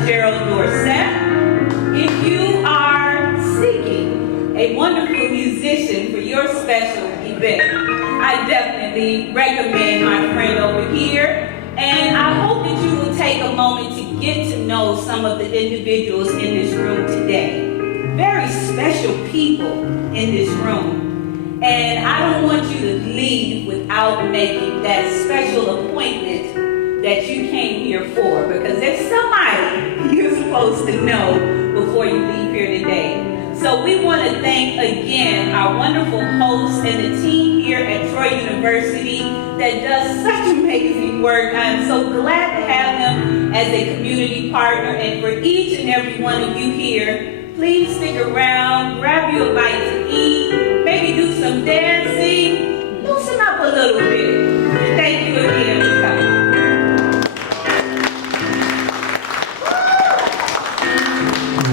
Jerald Dorsett. If you are seeking a wonderful musician for your special event, I definitely recommend my friend over here. And I hope that you will take a moment to get to know some of the individuals in this room today. Very special people in this room. And I don't want you to leave without making that special appointment that you came here for, because there's somebody you're supposed to know before you leave here today. So we want to thank again our wonderful hosts and the team here at Troy University that does such amazing work. I'm so glad to have them as a community partner. And for each and every one of you here, please stick around, grab you a bite to eat, maybe do some dancing, loosen up a little bit. Thank you again for coming.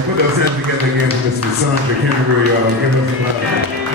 Put those hands together again for Ms. Sandra Canterbury, y'all. Give us a lot.